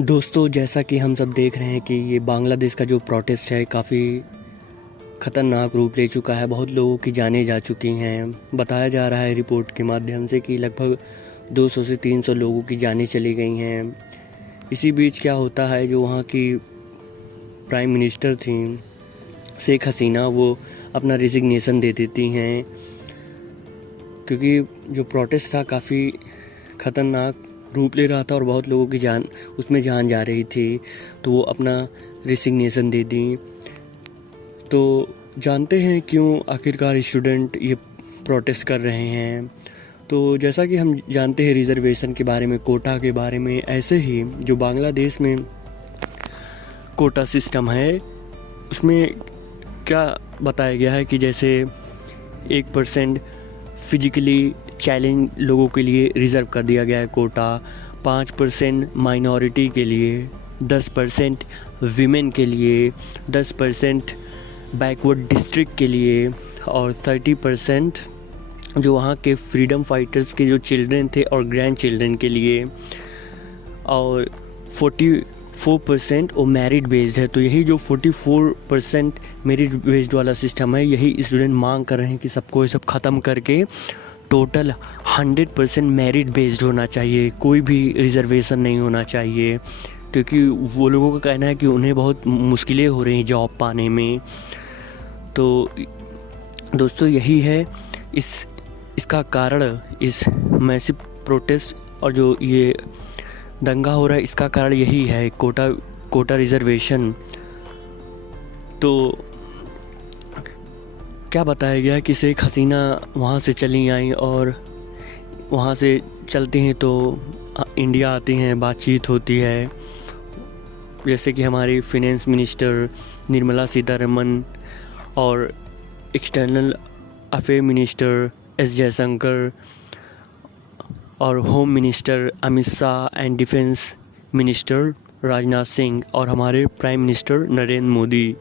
दोस्तों, जैसा कि हम सब देख रहे हैं कि ये बांग्लादेश का जो प्रोटेस्ट है काफ़ी ख़तरनाक रूप ले चुका है। बहुत लोगों की जानें जा चुकी हैं। बताया जा रहा है रिपोर्ट के माध्यम से कि लगभग 200 से 300 लोगों की जानें चली गई हैं। इसी बीच क्या होता है, जो वहाँ की प्राइम मिनिस्टर थी शेख हसीना, वो अपना रिज़िग्नेशन दे देती हैं, क्योंकि जो प्रोटेस्ट था काफ़ी ख़तरनाक रूप ले रहा था और बहुत लोगों की जान जा रही थी, तो वो अपना रिज़िग्नेशन दे दी। तो जानते हैं क्यों आखिरकार स्टूडेंट ये प्रोटेस्ट कर रहे हैं। तो जैसा कि हम जानते हैं रिज़र्वेशन के बारे में, कोटा के बारे में, ऐसे ही जो बांग्लादेश में कोटा सिस्टम है उसमें क्या बताया गया है कि जैसे 1% फिजिकली चैलेंज लोगों के लिए रिज़र्व कर दिया गया है कोटा, 5% माइनॉरिटी के लिए, 10% वीमेन के लिए, 10% बैकवर्ड डिस्ट्रिक्ट के लिए और 30% जो वहाँ के फ्रीडम फाइटर्स के जो चिल्ड्रन थे और ग्रैंड चिल्ड्रन के लिए, और 44% वो मेरिट बेस्ड है। तो यही जो 44% मेरिट बेस्ड वाला सिस्टम है, यही स्टूडेंट मांग कर रहे हैं कि सबको ये सब ख़त्म करके टोटल 100% मेरिट बेस्ड होना चाहिए, कोई भी रिज़र्वेशन नहीं होना चाहिए, क्योंकि वो लोगों का कहना है कि उन्हें बहुत मुश्किलें हो रही हैं जॉब पाने में। तो दोस्तों, यही है इसका कारण, इस मैसिव प्रोटेस्ट और जो ये दंगा हो रहा है, इसका कारण यही है, कोटा रिज़र्वेशन। तो क्या बताया गया कि शेख हसीना वहाँ से चली आई और वहाँ से चलती हैं तो इंडिया आती हैं, बातचीत होती है। जैसे कि हमारी फिनेंस मिनिस्टर निर्मला सीतारमन और external affair minister S Jaishankar और home minister Amit Shah and defence minister Rajnath Singh और हमारे प्राइम मिनिस्टर नरेंद्र मोदी,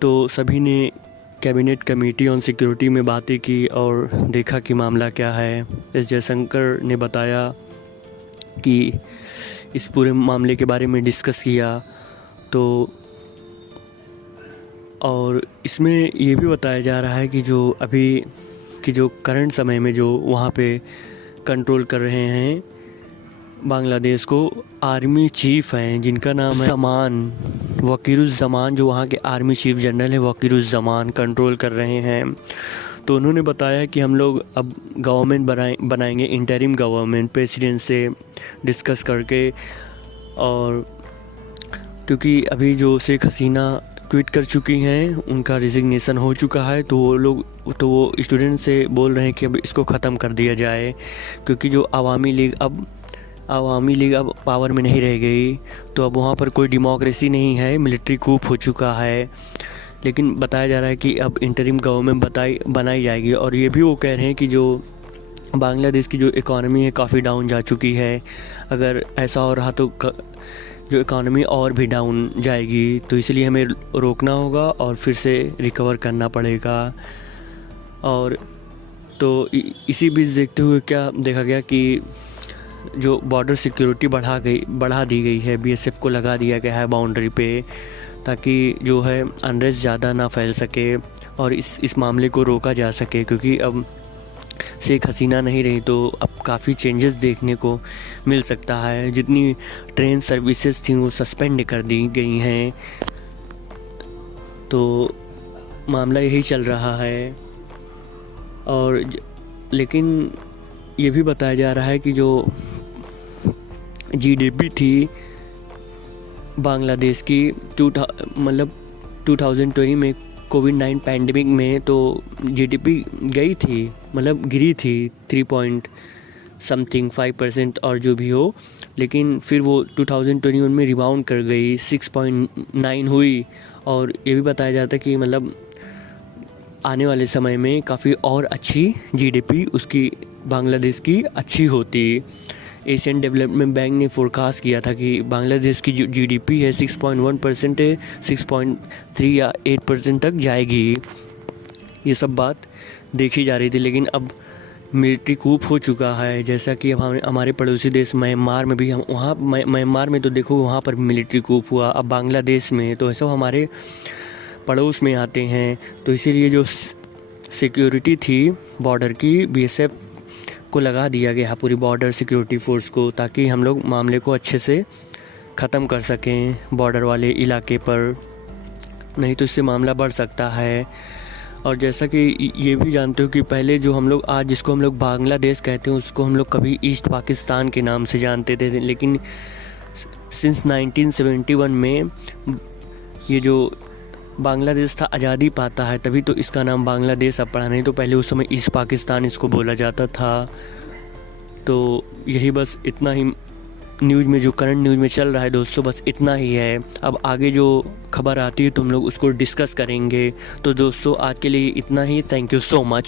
तो सभी ने कैबिनेट कमेटी ऑन सिक्योरिटी में बातें की और देखा कि मामला क्या है। एस जयशंकर ने बताया कि इस पूरे मामले के बारे में डिस्कस किया। तो और इसमें ये भी बताया जा रहा है कि जो करंट समय में जो वहाँ पे कंट्रोल कर रहे हैं बांग्लादेश को, आर्मी चीफ़ हैं जिनका नाम है वकीरुज़्ज़मान, जो वहाँ के आर्मी चीफ जनरल है वकीरुज़्ज़मान, कंट्रोल कर रहे हैं। तो उन्होंने बताया कि हम लोग अब गवर्नमेंट बनाएंगे, इंटरिम गवर्नमेंट, प्रेसिडेंट से डिस्कस करके। और क्योंकि अभी जो शेख हसीना क्विट कर चुकी हैं, उनका रिज़िग्नेशन हो चुका है, तो वो स्टूडेंट से बोल रहे हैं कि अब इसको ख़त्म कर दिया जाए, क्योंकि जो अवामी लीग अब पावर में नहीं रह गई, तो अब वहाँ पर कोई डेमोक्रेसी नहीं है, मिलिट्री कूप हो चुका है। लेकिन बताया जा रहा है कि अब इंटरिम गवर्नमेंट बनाई जाएगी। और ये भी वो कह रहे हैं कि जो बांग्लादेश की जो इकॉनमी है काफ़ी डाउन जा चुकी है, अगर ऐसा हो रहा तो जो इकॉनमी और भी डाउन जाएगी, तो इसलिए हमें रोकना होगा और फिर से रिकवर करना पड़ेगा। और तो इसी बीच देखते हुए क्या देखा गया कि जो बॉर्डर सिक्योरिटी बढ़ा दी गई है, बीएसएफ को लगा दिया गया है बाउंड्री पे, ताकि जो है अनरेस्ट ज़्यादा ना फैल सके और इस मामले को रोका जा सके। क्योंकि अब शेख हसीना नहीं रही तो अब काफ़ी चेंजेस देखने को मिल सकता है। जितनी ट्रेन सर्विसेज थी वो सस्पेंड कर दी गई हैं। तो मामला यही चल रहा है। और लेकिन ये भी बताया जा रहा है कि जो जीडीपी थी बांग्लादेश की 2020 में कोविड-19 पैंडमिक में, तो जीडीपी गई थी, मतलब गिरी थी 3.5% और जो भी हो, लेकिन फिर वो 2021 में रिबाउंड कर गई, 6.9 हुई। और ये भी बताया जाता है कि मतलब आने वाले समय में काफ़ी और अच्छी जीडीपी उसकी बांग्लादेश की अच्छी होती। एशियन डेवलपमेंट बैंक ने फोरकास्ट किया था कि बांग्लादेश की जो जीडीपी है 6.1% है, 6.3 या 8% तक जाएगी। ये सब बात देखी जा रही थी। लेकिन अब मिलिट्री कूप हो चुका है। जैसा कि अब हमारे पड़ोसी देश म्यांमार में भी हम वहाँ म्यांमार में तो देखो वहाँ पर मिलिट्री कूप हुआ, अब बांग्लादेश में, तो ऐसा हमारे पड़ोस में आते हैं। तो इसीलिए जो सिक्योरिटी थी बॉर्डर की, बीएसएफ को लगा दिया गया पूरी बॉर्डर सिक्योरिटी फोर्स को, ताकि हम लोग मामले को अच्छे से ख़त्म कर सकें बॉर्डर वाले इलाके पर, नहीं तो इससे मामला बढ़ सकता है। और जैसा कि ये भी जानते हो कि पहले जो हम लोग आज जिसको हम लोग बांग्लादेश कहते हैं उसको हम लोग कभी ईस्ट पाकिस्तान के नाम से जानते थे, लेकिन सिंस 1971 में ये जो बांग्लादेश था आज़ादी पाता है, तभी तो इसका नाम बांग्लादेश अब पड़ा, नहीं तो पहले उस समय ईस्ट पाकिस्तान इसको बोला जाता था। तो यही बस इतना ही न्यूज़ में जो करंट न्यूज़ में चल रहा है दोस्तों, बस इतना ही है। अब आगे जो खबर आती है तो हम लोग उसको डिस्कस करेंगे। तो दोस्तों आज के लिए इतना ही। Thank you so much.